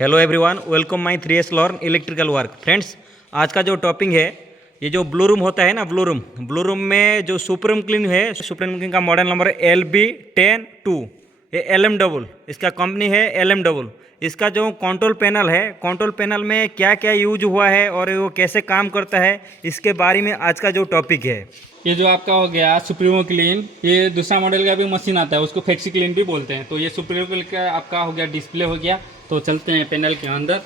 Hello everyone, welcome my 3S learn electrical work. Friends, आज का जो टॉपिक है, ये जो ब्लू रूम होता है ना, ब्लू रूम में जो सुप्रीम क्लीन है, सुप्रीम क्लीन का मॉडल नंबर है LB102। ये LM डबल, इसका कंपनी है LM डबल। इसका जो कंट्रोल पैनल है, कंट्रोल पैनल में क्या क्या यूज हुआ है और वो कैसे काम करता है, इसके बारे में आज का जो टॉपिक है। ये जो आपका हो गया सुप्रीमो क्लीन, ये दूसरा मॉडल का भी मशीन आता है, उसको फ्लेक्सी क्लीन भी बोलते हैं। तो ये सुप्रीमो क्लीन का आपका हो गया डिस्प्ले हो गया। तो चलते हैं पैनल के अंदर।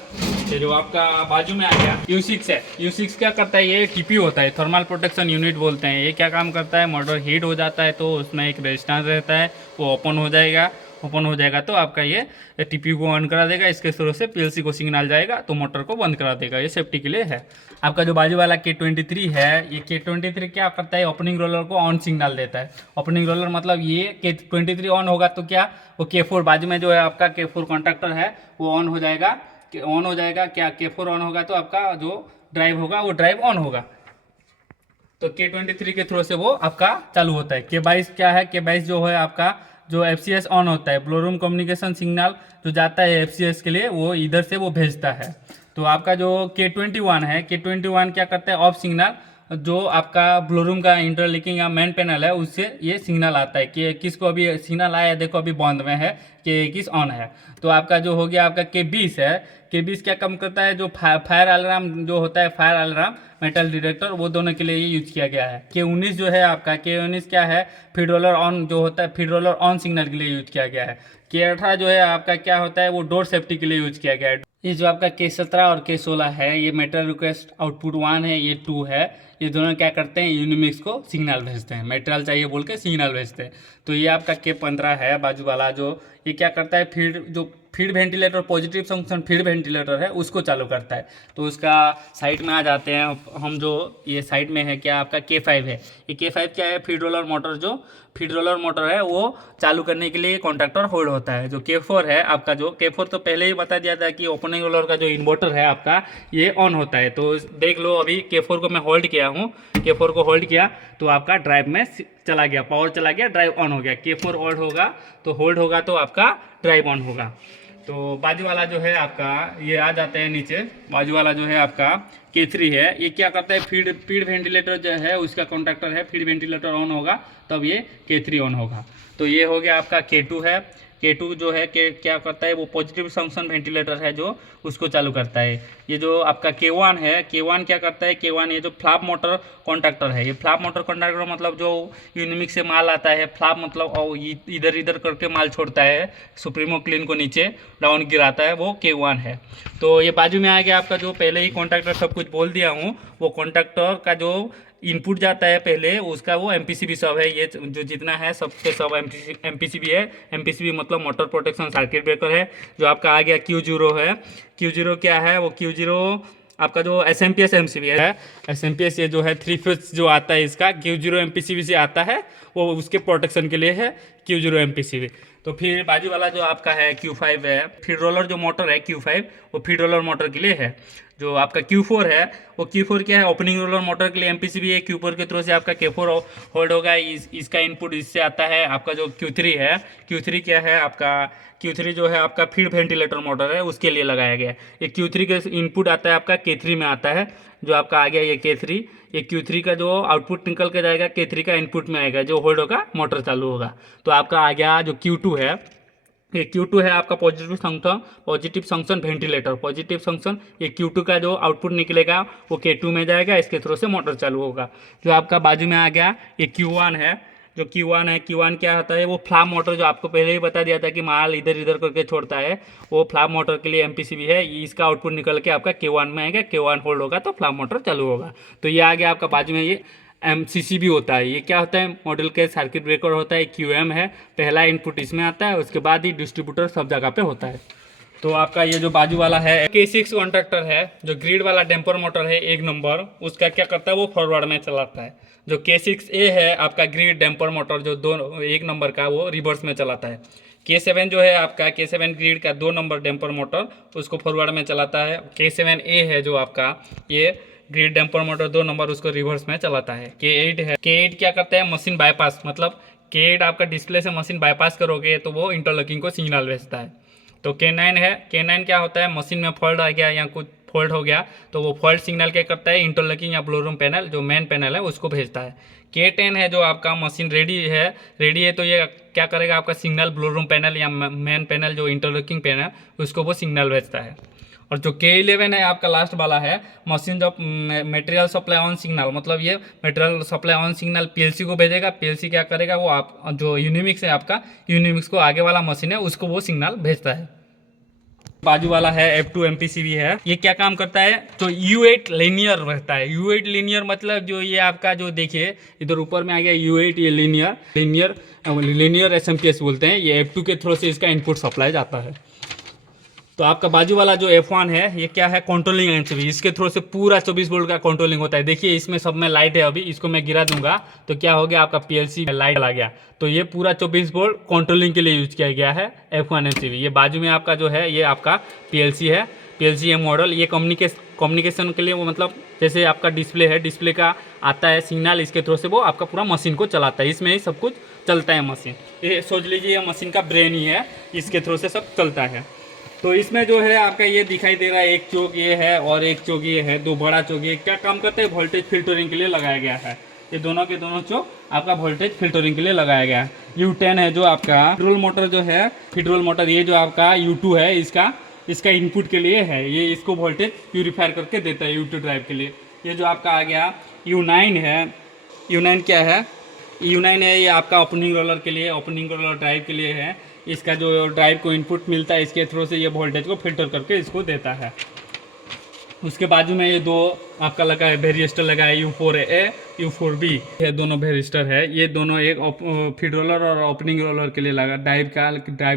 ये जो आपका बाजू में आ गया U6 है। U6 क्या करता है, ये TP होता है, थर्मल प्रोटेक्शन यूनिट बोलते हैं। ये क्या काम करता है, मोटर हीट हो जाता है तो उसमें एक रेजिस्टेंस रहता है, वो ओपन हो जाएगा तो आपका ये TP को ऑन करा देगा। इसके थ्रू से PLC को सिग्नल जाएगा तो मोटर को बंद करा देगा। ये सेफ्टी के लिए है। आपका जो बाजू वाला K23 है, ये K23 क्या करता है, ओपनिंग रोलर को ऑन सिग्नल देता है। ओपनिंग रोलर मतलब ये K23 ऑन होगा तो क्या, वो K4 बाजू में जो है आपका K4 कॉन्ट्रैक्टर है वो ऑन हो जाएगा। क्या K4 ऑन होगा तो आपका जो ड्राइव होगा वो ड्राइव ऑन होगा। तो K23 के थ्रू से वो आपका चालू होता है। K22 क्या है, K22 जो है आपका जो FCS ऑन होता है, ब्लू रूम कम्युनिकेशन सिग्नल जो जाता है FCS के लिए, वो इधर से वो भेजता है। तो आपका जो K21 है, K21 क्या करता है, ऑफ सिग्नल जो आपका ब्लू रूम का इंटरलिंकिंग या मेन पैनल है उससे ये सिग्नल आता है कि किसको अभी सिग्नल आया, देखो अभी बंद में है कि किस ऑन है। तो आपका जो हो गया आपका K20 है। K20 क्या काम करता है, जो फायर अलार्म जो होता है, फायर अलार्म मेटल डिटेक्टर, वो दोनों के लिए ये यूज किया गया है। K19 जो है आपका, K19 क्या है, फीड रोलर ऑन जो होता है, फीड रोलर ऑन सिग्नल के लिए यूज किया गया है। K18 जो है आपका क्या होता है, वो डोर सेफ्टी के लिए यूज किया गया है। ये जो आपका K17 और K16 है, ये मेटल रिक्वेस्ट आउटपुट 1 है, ये 2 है। ये दोनों क्या करते हैं, यूनिमिक्स को सिग्नल भेजते हैं, मेटेरियल चाहिए बोल के सिग्नल भेजते हैं। तो ये आपका K15 है बाजू वाला, जो ये क्या करता है, feed ventilator, positive function feed ventilator है, उसको चालू करता है। तो उसका साइड में आ जाते हैं हम। जो ये साइड में है क्या आपका K5 है। ये K5 क्या है, फीड रोलर मोटर, जो फीड रोलर मोटर है वो चालू करने के लिए कॉन्ट्रैक्टर होल्ड होता है। जो K4 है आपका, जो K4 तो पहले ही बता दिया था कि ओपनिंग रोलर का जो इन्वर्टर है आपका ये ऑन होता है। तो देख लो, अभी K4 को मैं होल्ड किया हूँ, K4 को होल्ड किया तो आपका ड्राइव में चला गया, पावर चला गया, ड्राइव ऑन हो गया। K4 ऑन होगा तो होल्ड होगा तो आपका ड्राइव ऑन होगा। तो बाजू वाला जो है आपका, ये आ जाते हैं नीचे। बाजू वाला जो है आपका K3 है। ये क्या करता है, फीड वेंटिलेटर जो है उसका कॉन्ट्रैक्टर है, फीड वेंटिलेटर ऑन होगा तब ये K3 ऑन होगा। तो ये हो गया आपका K2 है। K2 जो है क्या करता है, वो पॉजिटिव फंक्शन वेंटिलेटर है जो उसको चालू करता है। ये जो आपका K1 है, K1 क्या करता है, K1 ये जो फ्लैप मोटर कॉन्ट्रैक्टर है। ये फ्लैप मोटर कॉन्ट्रैक्टर मतलब जो यूनिमिक से माल आता है, फ्लैप मतलब इधर इधर करके माल छोड़ता है, सुप्रीमो क्लीन को नीचे डाउन गिराता है, वो K1 है। तो ये बाजू में आ गया आपका, जो पहले ही कॉन्ट्रैक्टर सब कुछ बोल दिया हूँ, वो कॉन्ट्रैक्टर का जो इनपुट जाता है पहले उसका, वो MPCB सब है। ये जो जितना है सबके सब MPCB है। MPCB मतलब मोटर प्रोटेक्शन सर्किट ब्रेकर है। जो आपका आ गया Q0 है। Q0 क्या है, वो Q0 आपका जो SMPS MCB है। SMPS ये जो है 3 फेज जो आता है, इसका Q0 MPCB से आता है, वो उसके प्रोटेक्शन के लिए है Q0 MPCB। तो फिर बाजू वाला जो आपका है Q5 है। फीड रोलर जो मोटर है Q5, वो फीड रोलर मोटर के लिए है। जो आपका Q4 है, वो Q4 क्या है, ओपनिंग रोलर मोटर के लिए MPCB है। Q4 के थ्रू से आपका K4 होल्ड होगा। इसका इनपुट इससे आता है। आपका जो Q3 है, Q3 क्या है आपका, Q3 जो है आपका फीड वेंटिलेटर मोटर है, उसके लिए लगाया गया है। ये Q3 के इनपुट आता है आपका K3 में आता है। जो आपका आ गया ये K3, ये Q3 का जो आउटपुट निकल के जाएगा K3 का इनपुट में आएगा, जो होल्ड होगा मोटर चालू होगा। तो आपका आ गया जो Q2 है। ये Q2 है आपका positive function ventilator, positive function. ये Q2 का जो आउटपुट निकलेगा वो K2 में जाएगा, इसके थ्रू से मोटर चालू होगा। जो आपका बाजू में आ गया ये Q1 है। जो Q1 है, Q1 क्या होता है, वो फ्लैप मोटर, जो आपको पहले ही बता दिया था कि माल इधर इधर करके छोड़ता है, वो फ्लैप मोटर के लिए MPCB है। इसका आउटपुट निकल के आपका K1 में आएगा, K1 होल्ड होगा तो फ्लैप मोटर चालू होगा। तो ये आ गया आपका बाजू में, ये MCCB होता है। ये क्या होता है, मॉडल के सर्किट ब्रेकर होता है, QM है। पहला इनपुट इसमें आता है, उसके बाद ही डिस्ट्रीब्यूटर सब जगह पे होता है। तो आपका ये जो बाजू वाला है K6 कॉन्ट्रैक्टर है, जो ग्रिड वाला डैम्पर मोटर है 1 नंबर, उसका क्या करता है, वो फॉरवर्ड में चलाता है। जो K6A है आपका ग्रिड डैम्पर मोटर, जो 1 नंबर का, वो रिवर्स में चलाता है। K7 जो है आपका, K7 ग्रिड का 2 नंबर डैम्पर मोटर, उसको फॉरवर्ड में चलाता है। K7A है जो आपका, ये ग्रिड डैम्पर मोटर 2 नंबर, उसको रिवर्स में चलाता है। K8 है, K8 क्या करता है, मशीन बाईपास, मतलब K8 आपका डिस्प्ले से मशीन बाईपास करोगे तो वो इंटरलॉकिंग को सिग्नल भेजता है। तो K9 है। K9 क्या होता है, मशीन में फॉल्ट आ गया या कुछ फॉल्ट हो गया तो वो फॉल्ट सिग्नल क्या करता है, इंटरलॉकिंग या ब्लोरूम पैनल जो मेन पैनल है उसको भेजता है। K10 है जो आपका मशीन रेडी है तो ये क्या करेगा, आपका सिग्नल ब्लोरूम पैनल या मेन पैनल जो इंटरलॉकिंग पैनल उसको वो सिग्नल भेजता है। और जो K11 है आपका लास्ट वाला है, मशीन जो मटेरियल सप्लाई ऑन सिग्नल, मतलब ये material supply on signal PLC को भेजेगा। PLC क्या करेगा, वो आप जो यूनिमिक्स है आपका, यूनिमिक्स को आगे वाला मशीन है उसको वो सिग्नल भेजता है। बाजू वाला है F2 MPCB है, ये क्या काम करता है, तो U8 लीनियर रहता है। U8 लीनियर मतलब जो ये आपका जो देखिए इधर ऊपर में आ गया U8, ये लीनियर SMPS बोलते हैं। ये F2 के थ्रू से इसका इनपुट सप्लाई जाता है। तो आपका बाजू वाला जो F1 है ये क्या है, कंट्रोलिंग MCB, इसके थ्रू से पूरा 24 वोल्ट का कंट्रोलिंग होता है। देखिए इसमें सब में लाइट है, अभी इसको मैं गिरा दूंगा तो क्या हो गया, आपका PLC में लाइट आ गया। तो ये पूरा 24 वोल्ट कंट्रोलिंग के लिए यूज किया गया है F1 MCB। ये बाजू में आपका जो है ये आपका PLC है, PLC मॉडल। ये कम्युनिकेशन के लिए वो, मतलब जैसे आपका डिस्प्ले है, डिस्प्ले का आता है सिग्नल, इसके थ्रू से वो आपका पूरा मशीन को चलाता है। इसमें ही सब कुछ चलता है मशीन। ये सोच लीजिए ये मशीन का ब्रेन ही है, इसके थ्रू से सब चलता है। तो इसमें जो है आपका ये दिखाई दे रहा है, एक चोक ये है और एक चोक ये है, दो बड़ा चोक। ये क्या काम करता है, वोल्टेज फिल्टरिंग के लिए लगाया गया है। ये दोनों के दोनों चोक आपका वोल्टेज फिल्टरिंग के लिए लगाया गया है। U10 है जो आपका पेट्रोल मोटर जो है, पेट्रोल मोटर, ये जो आपका U2 है इसका इनपुट के लिए है। ये इसको वोल्टेज प्यूरीफायर करके देता है U2 ड्राइव के लिए। ये जो आपका आ गया U9 है, U9 क्या है, U9 है ये आपका ओपनिंग रोलर के लिए, ओपनिंग रोलर ड्राइव के लिए है। इसका जो ड्राइव को इनपुट मिलता है इसके थ्रू से ये वोल्टेज को फिल्टर करके इसको देता है। उसके बाजू में ये दो आपका लगा है वेरिएस्टर लगा है, U4A U4B, ये दोनों वेरिएस्टर है। ये दोनों एक फीड रोलर और ओपनिंग रोलर के लिए लगा, ड्राइव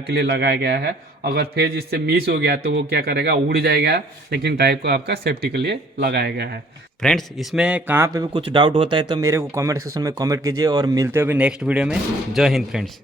के लिए लगाया गया है। अगर फेज इससे मिस हो गया तो वो क्या करेगा, उड़ जाएगा, लेकिन ड्राइव को आपका सेफ्टी के लिए लगाया गया है। फ्रेंड्स इसमें कहाँ पे भी कुछ डाउट होता है तो मेरे को कमेंट सेक्शन में कमेंट कीजिए और मिलते हैं भी नेक्स्ट वीडियो में। जय हिंद फ्रेंड्स।